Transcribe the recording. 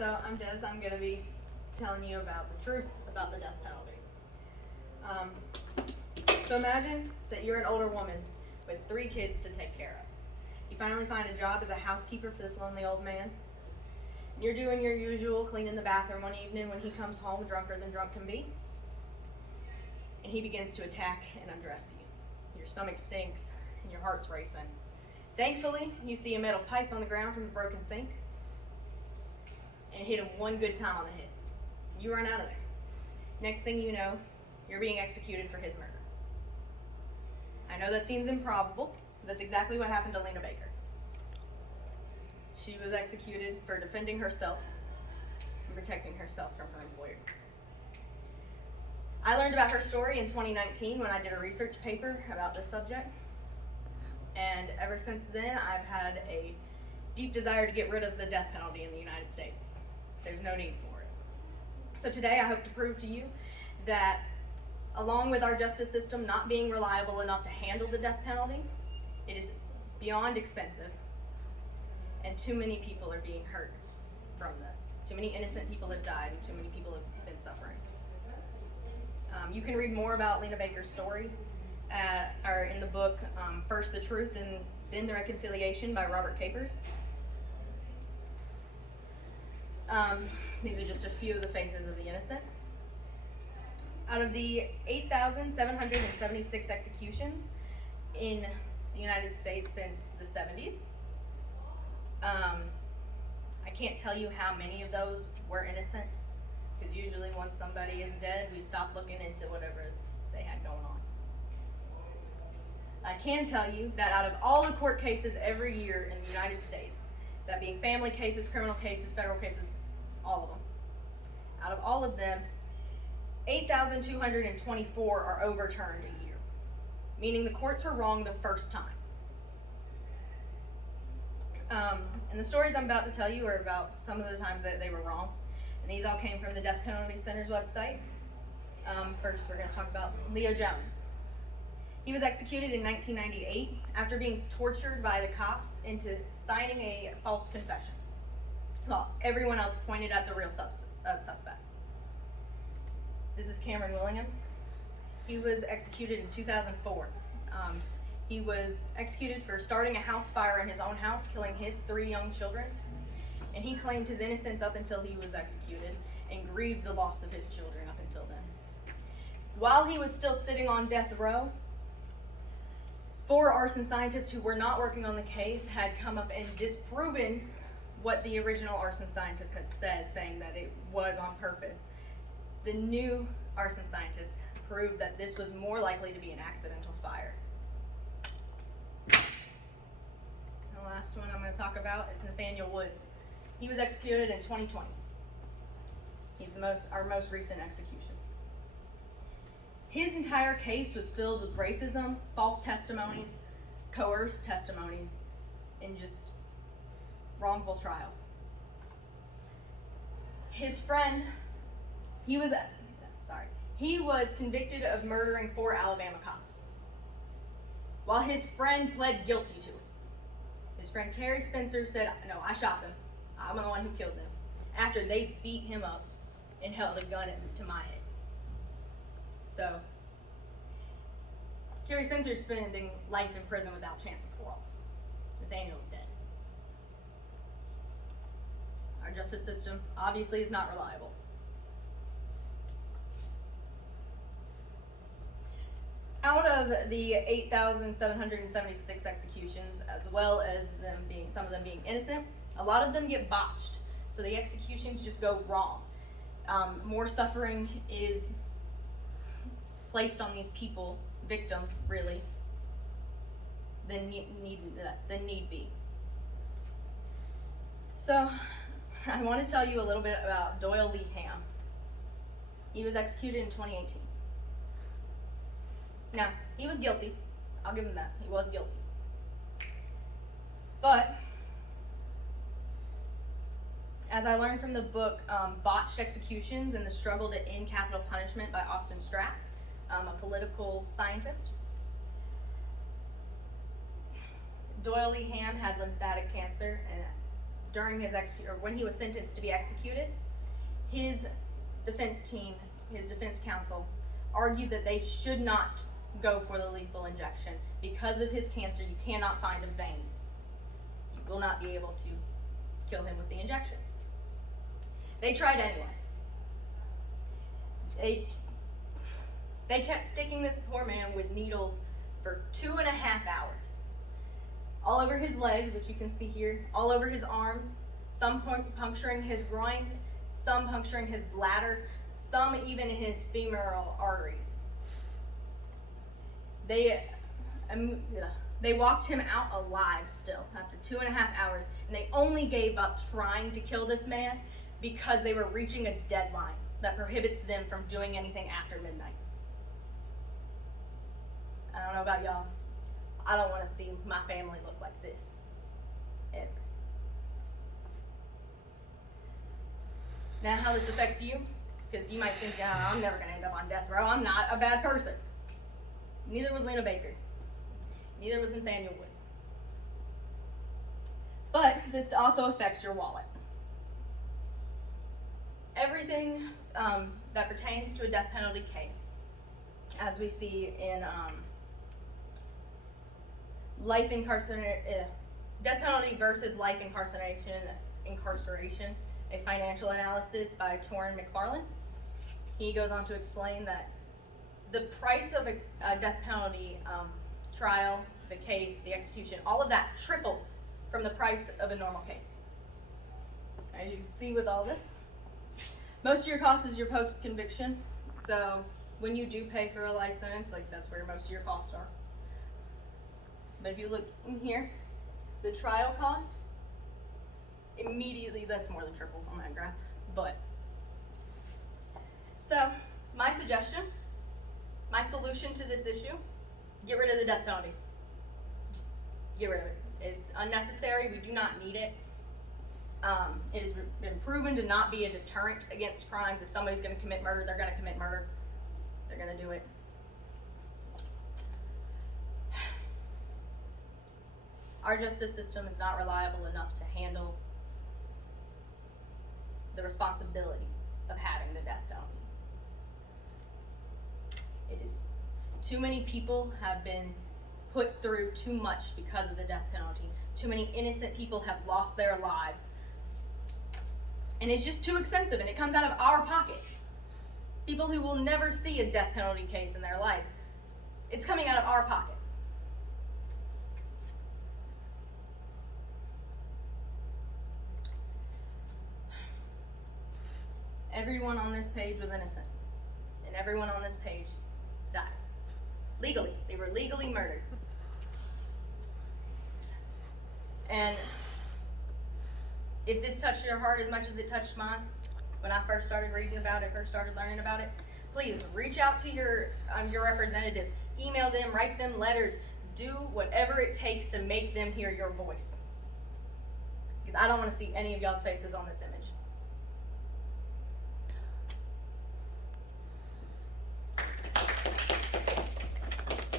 So I'm Des. I'm going to be telling you about the truth about the death penalty. So imagine that you're an older woman with 3 kids to take care of. You finally find a job as a housekeeper for this lonely old man. You're doing your usual, cleaning the bathroom one evening when he comes home drunker than drunk can be. And he begins to attack and undress you. Your stomach sinks and your heart's racing. Thankfully, you see a metal pipe on the ground from the broken sink and hit him one good time on the head. You run out of there. Next thing you know, you're being executed for his murder. I know that seems improbable, but that's exactly what happened to Lena Baker. She was executed for defending herself and protecting herself from her employer. I learned about her story in 2019 when I did a research paper about this subject. And ever since then, I've had a deep desire to get rid of the death penalty in the United States. There's no need for it. So today I hope to prove to you that along with our justice system not being reliable enough to handle the death penalty, it is beyond expensive and too many people are being hurt from this. Too many innocent people have died and too many people have been suffering. You can read more about Lena Baker's story in the book First the Truth and Then the Reconciliation by Robert Capers. These are just a few of the faces of the innocent. Out of the 8,776 executions in the United States since the 70s, I can't tell you how many of those were innocent, because usually once somebody is dead, we stop looking into whatever they had going on. I can tell you that out of all the court cases every year in the United States, that being family cases, criminal cases, federal cases, all of them, out of all of them, 8,224 are overturned a year, meaning the courts were wrong the first time. And the stories I'm about to tell you are about some of the times that they were wrong. And these all came from the Death Penalty Center's website. First, we're going to talk about Leo Jones. He was executed in 1998 after being tortured by the cops into signing a false confession, while everyone else pointed at the real suspect. This is Cameron Willingham. He was executed in 2004. He was executed for starting a house fire in his own house, killing his 3 young children. And he claimed his innocence up until he was executed and grieved the loss of his children up until then. While he was still sitting on death row, 4 arson scientists who were not working on the case had come up and disproven what the original arson scientists had said, saying that it was on purpose. The new arson scientists proved that this was more likely to be an accidental fire. The last one I'm going to talk about is Nathaniel Woods. He was executed in 2020. He's our most recent execution. His entire case was filled with racism, false testimonies, coerced testimonies, and just wrongful trial. His friend, he was convicted of murdering 4 Alabama cops, while his friend pled guilty to it. His friend Carrie Spencer said, "No, I shot them. I'm the one who killed them," after they beat him up and held a gun to my head. So, Carrie Spencer's spending life in prison without chance of parole. Nathaniel is dead. Our justice system obviously is not reliable. Out of the 8,776 executions, as well as some of them being innocent, a lot of them get botched. So the executions just go wrong. More suffering is placed on these people, victims really, than need be. So I want to tell you a little bit about Doyle Lee Ham. He was executed in 2018. Now, he was guilty. I'll give him that. He was guilty. But as I learned from the book Botched Executions and the Struggle to End Capital Punishment by Austin Strapp, a political scientist, Doyle Lee Ham had lymphatic cancer, and during his when he was sentenced to be executed, his defense team, his defense counsel, argued that they should not go for the lethal injection because of his cancer. You cannot find a vein. You will not be able to kill him with the injection. They tried anyway. They kept sticking this poor man with needles for 2.5 hours. All over his legs, which you can see here, all over his arms, some puncturing his groin, some puncturing his bladder, some even in his femoral arteries. They walked him out alive still after 2.5 hours, and they only gave up trying to kill this man because they were reaching a deadline that prohibits them from doing anything after midnight. I don't know about y'all. I don't want to see my family look like this ever. Now, how this affects you, because you might think, I'm never going to end up on death row. I'm not a bad person. Neither was Lena Baker. Neither was Nathaniel Woods. But this also affects your wallet. Everything that pertains to a death penalty case, as we see in death penalty versus life incarceration, a financial analysis by Torrin McFarlane. He goes on to explain that the price of a death penalty trial, the case, the execution, all of that triples from the price of a normal case. As you can see with all this, most of your cost is your post-conviction. So when you do pay for a life sentence, like that's where most of your costs are. But if you look in here, the trial cost, immediately that's more than triples on that graph. But, so my suggestion, my solution to this issue, get rid of the death penalty. Just get rid of it. It's unnecessary, we do not need it. It has been proven to not be a deterrent against crimes. If somebody's gonna commit murder, they're gonna commit murder. They're gonna do it. Our justice system is not reliable enough to handle the responsibility of having the death penalty. It is, too many people have been put through too much because of the death penalty. Too many innocent people have lost their lives. And it's just too expensive, and it comes out of our pockets. People who will never see a death penalty case in their life, it's coming out of our pockets. Everyone on this page was innocent, and everyone on this page died. Legally. They were legally murdered. And if this touched your heart as much as it touched mine, when I first started reading about it, first started learning about it, please reach out to your representatives. Email them, write them letters, do whatever it takes to make them hear your voice. Because I don't want to see any of y'all's faces on this image.